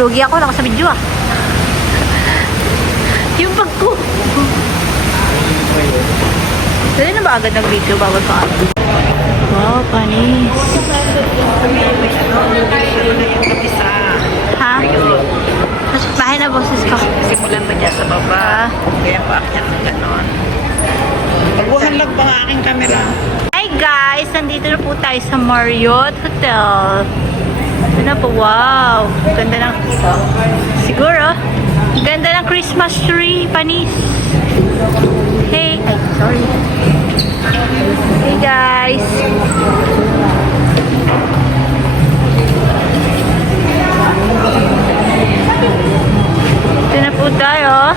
Lugi ako, lang sa video ah. Yung bag ko. Dali na ba agad ng video? Bawal pa ano. Wow, panis. Ha? Nasa bahay na boses ko. Simulan ba niya sa baba? Kaya pa akyat ng ganon. Pagbuhan lang pa ang aking camera. Hi guys! Nandito na po tayo sa Marriott Hotel. Ito na po, wow! Ganda ng... Siguro, ganda ng Christmas tree, panis. Hey! Ay, sorry. Hey guys! Ito na po tayo.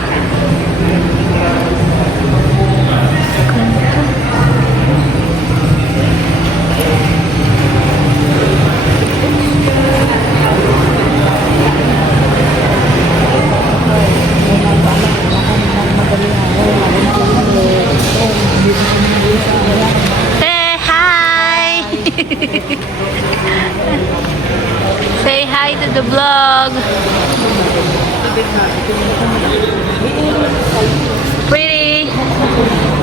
Say hi! Say hi to the vlog. Pretty.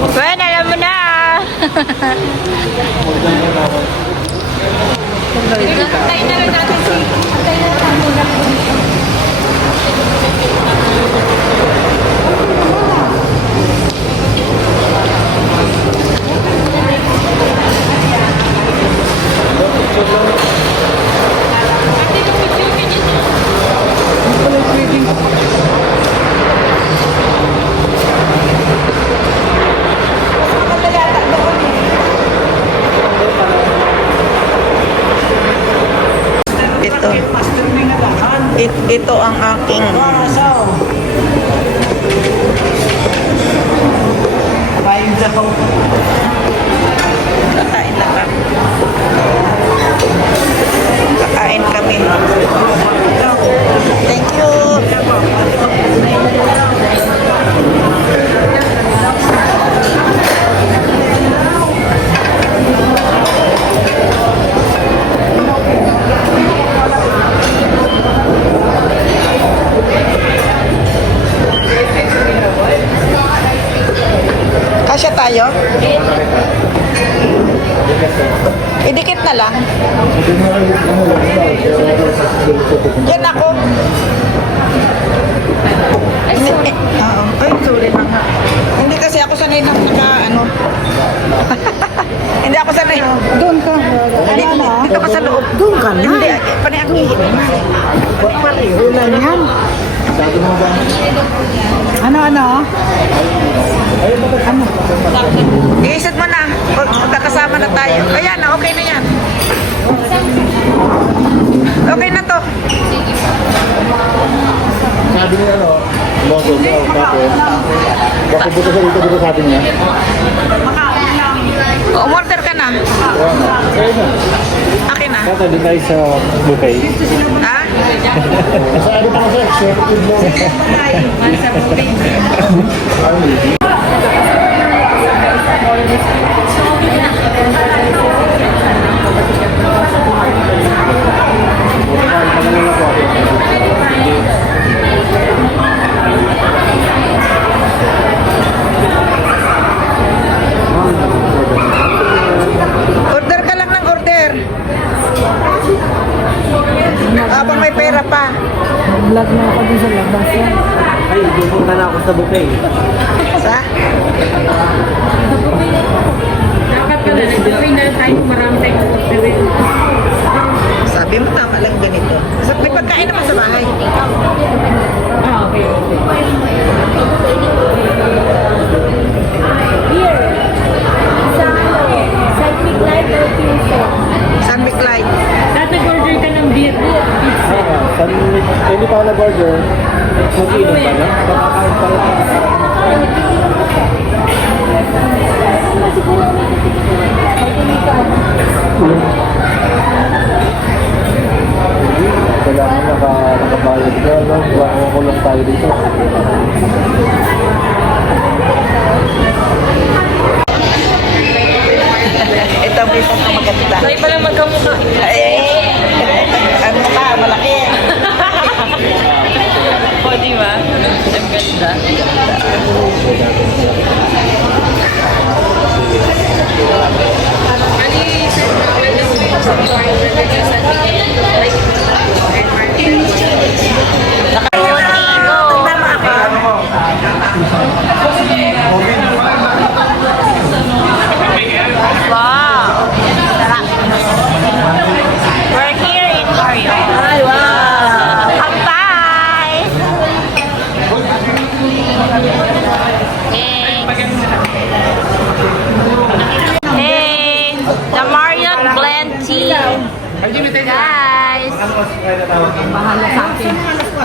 Well, alam mo na. Antay na lang natin. Antay na lang muna. Ito ang aking kain daw. Kakain lang kami. Kakain kami. Thank you. Kasya tayo? Idikit na lang. Yan ako. Ay, sorry na nga. Hindi kasi ako sanay na ano. Hindi ako sanay. Doon ka. Dito ka sa loob. Doon ka na. Hindi, paniakihin. Ulan yan. Ano? Iisip mo na. Magkakasama na tayo. Ayan na, okay na yan. Okay na to. Sabi niya logo mo, tapos bakit buto sa dito sabi niya? Umorder ka na. Kaya na. Akin na. Kata din tayo sa buffet. Ha? Sa ano pa kasi, executive mo. Sa buffet. Order ka lang ng order. Habang may pera pa. Vlog na ako din sa labas. Ay, pupunta na ako sa buffet. Sa? Dapat pala, nag-join na tayo marami tayong orderin. Sabi mo tama lang ganito. May pagkain naman sa bahay. Ah, okay. Here. San Miguel or Pinso? San Miguel. Dati nag-order ka ng beer. Pizza. Hindi pa ako nag-order. Mag-inom pa na. Pakakain pa lang. Kailangan nakabayad ka. Kulong tayo dito. Ito ang business na maganda. Tayo pala magkamukha. Ang mukha, malaki. Bahala sa akin.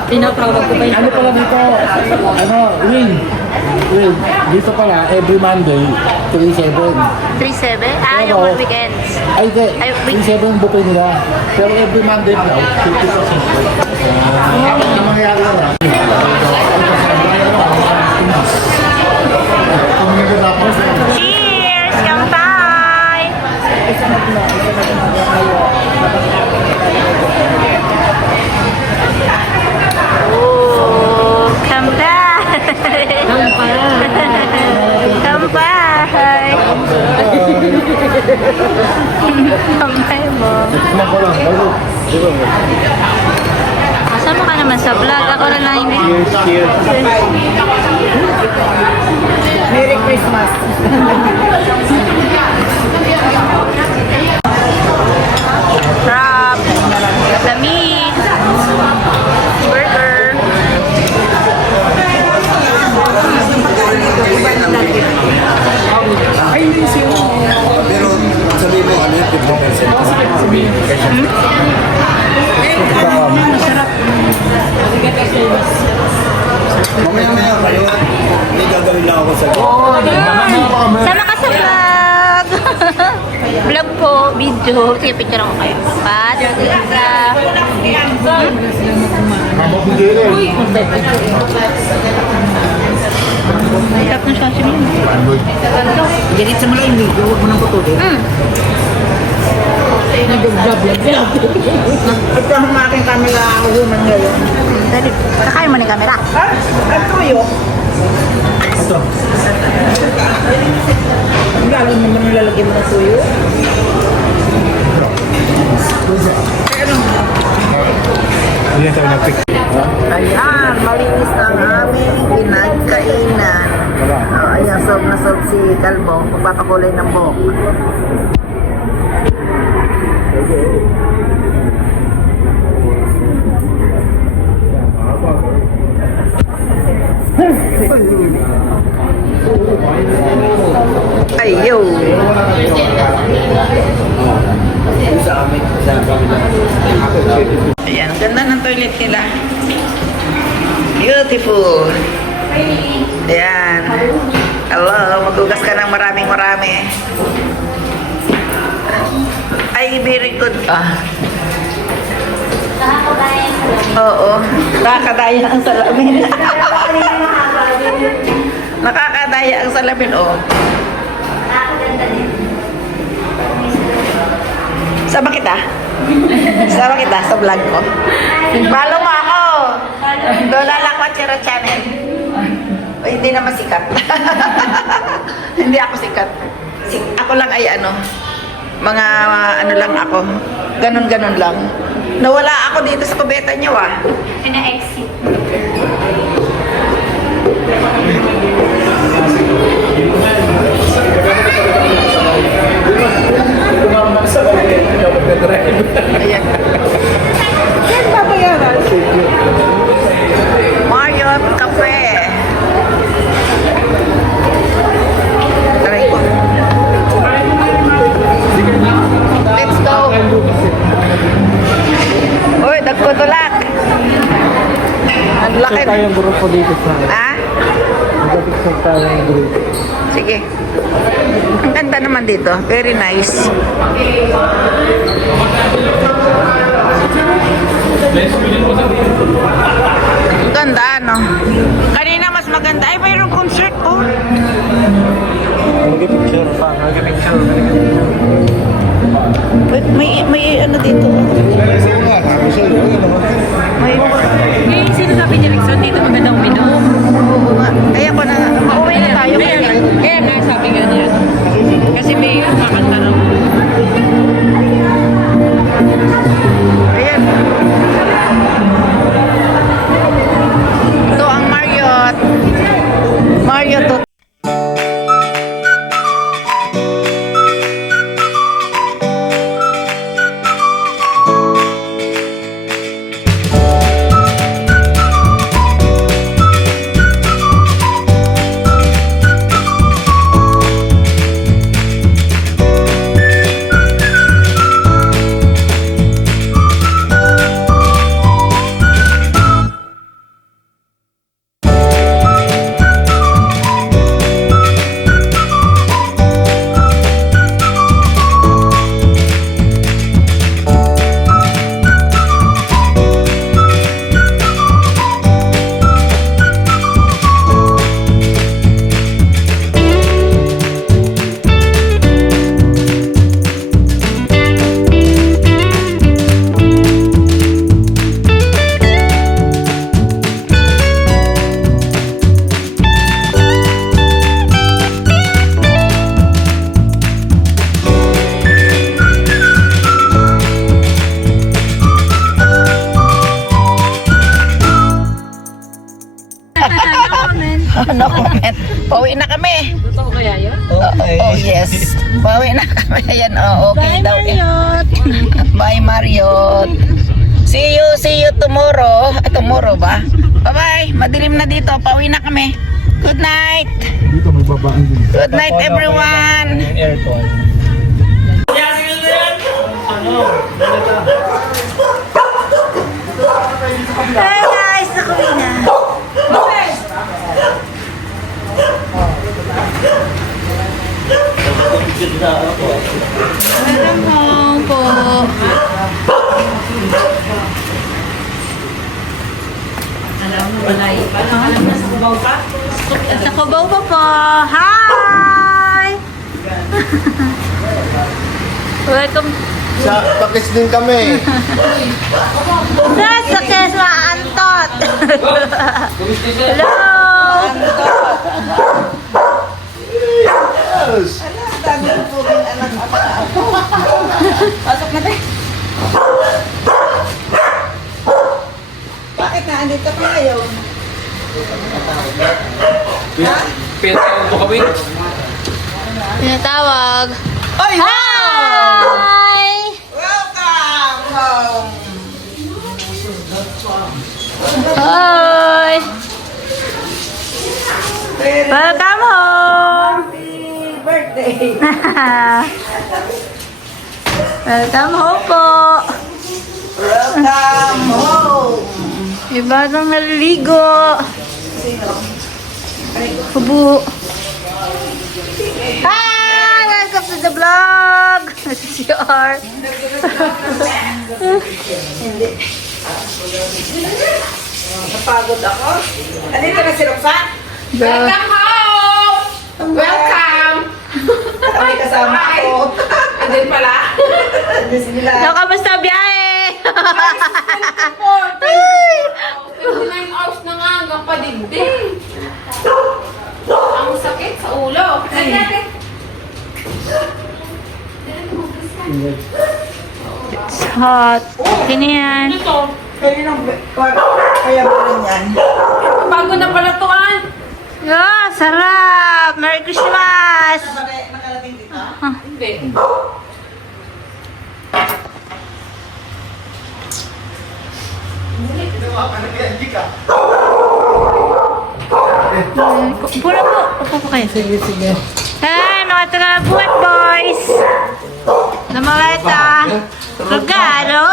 Tinatawag ko ba yun? Ano pala dito? Ano, Will, dito pala, every Monday, 3-7. 3-7? Ah, yung Pero- weekends. Ay, hindi. Ay, 3-7 buffet nila. Pero every Monday daw, 50%. Ano mangyayari na? Cheers! Kampay! Oh, kampay! Kampay! Kampay mo. Tikman ko lang. Ano? Dito. Kasama ka naman sa vlog. Ako na lang hindi. Cheers. Merry Christmas. Crab. Lamig. Burger. Pero sabihin mo ano yung 50%? Mamaya kayo, may gagawin lang ako sa Sama ka sa vlog. Vlog po, video. Sige, picture ako kayo. Pat, isa. Hindi rin. Sarap na siya siya. Ganit sa mula yung video, huwag mo nang putulin. Ito ang aking camera woman ngayon. Dali, kakain mo ni camera. Ha? Ang tuyo? Ito. Ang galing naman nilalagyan mo ng tuyo. Hindi tayo na-pick. Ayan, malinis na ang aming pinagkainan. Ayan, sob na sob si Kalbo. Magpapakulay ng buhok. Ayaw. Ayan, ang ganda ng toilet nila. Beautiful. Ayan. Hello, magugas ka ng maraming-marami. Ay, very good. Oo. Nakakadaya ang salamin. Nakakadaya ang salamin, oh. Sama kita? Sama kita sa vlog ko. Follow mo ako. Lola Lakwachero Channel. O, hindi naman sikat. Hindi ako sikat. Ako lang ay ano, mga ano lang ako. Ganon-ganon lang. Nawala ako dito sa kubeta niyo ah. Pina-exit. Ayan. Saan babayaran? Marriott Cafe. Aray ko. Let's go. Uy, nagkutulak. Ang laki. Tayong grupo dito sa... Ha? Magpapicture tayong grupo. Sige. Ang ganda naman dito. Very nice. Ang ganda, no? Kanina mas maganda. Ay, mayroong concert, oh. Magpapicture pa. Magpapicture. May ano dito. May Eh, sino sabi ni Rickson dito magandang uminom? Oo nga. Kaya ko na, mauwi na tayo. Kaya nga sabi nga niya. Kasi may kakanta raw. Ayan. Ito ang Marriott. Marriott Hotel. Pauwi na kami. Totoo kaya yun? Oh, yes. Pauwi na kami. Ayan, okay daw. Marriott. Bye, Marriott. See you tomorrow. Tomorrow ba? Bye-bye. Madilim na dito. Pauwi na kami. Good night. Dito may babaan din. Good night, everyone. Hey guys, nakuwi na. Welcome home po. Sa Cubao pa po. Hi! Welcome. Sa pakis din kami. Sa Quezon Antot. Hello! Yes. Pasok na tayo. Bakit na andito ka ngayon? Tinatawag. Oy, Hi! welcome home. Hi! Welcome home! Happy birthday. Welcome home po! Welcome home. Iba nang naliligo. Kubo. Hi! Welcome to the vlog! This is your... Napagod ako. Andito na si Roxanne. Welcome home! Welcome! May kasama ako. Andun pala. Andun sila. So, kamusta biyahe? 29 hours na nga hanggang padigdig. Ang sakit sa ulo. It's hot. Okay na yan. Kaya mo rin yan. Bago na pala to, An. Yeah, sarap! Merry Christmas! Nakarating dito? Hindi. Pula po. Upo po kayo. Sige. Hey, mga taga-buhat boys! Namaleta! Regalo!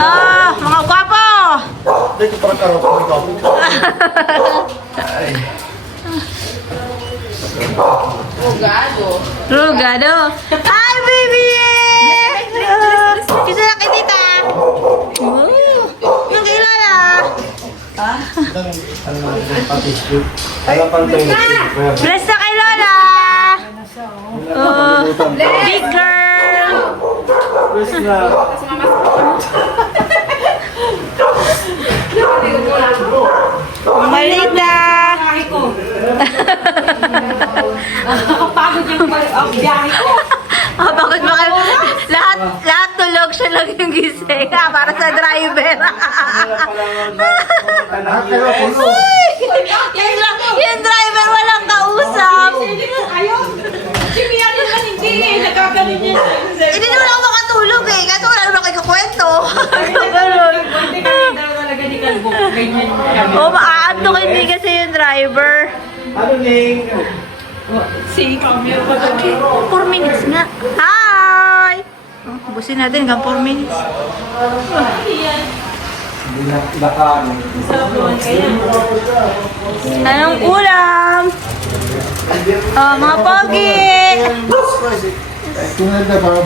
Ah, mga gwapo! Dito parang karo ko ito. Rugado! Hi, baby! Kita na kay tita! Yung kilala! Bless na kay Lola! Oh, big girl! Maliit na! Pagod yung biyahe ko. Ah, bakit ba kayo? Lahat tulog siya lang yung gising. Para sa driver. Yung driver walang kausap. Ayun. Si Mia naman hindi eh. Nagkagaling niya. Hindi naman ako makatulog eh. Kasi wala naman kayo kwento. Ganun. Hindi kami daw talaga ni Kalbo. Ganyan kami. Oo, maaantok hindi kasi yung driver. Si Camille pa to. 4 minutes nga. Hi! Oh, busin natin hanggang 4 minutes. Anong ulam? Oh, mga pogi!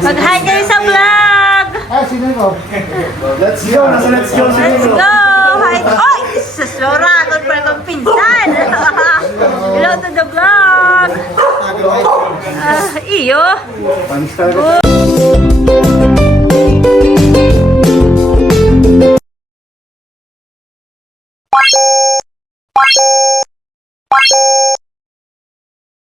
Mag-hi kayo sa vlog! Let's go. Let's go. Let's go! Hi! Oy! Sasora! Kung pa itong pinsan! Hello to the vlog! Iyo!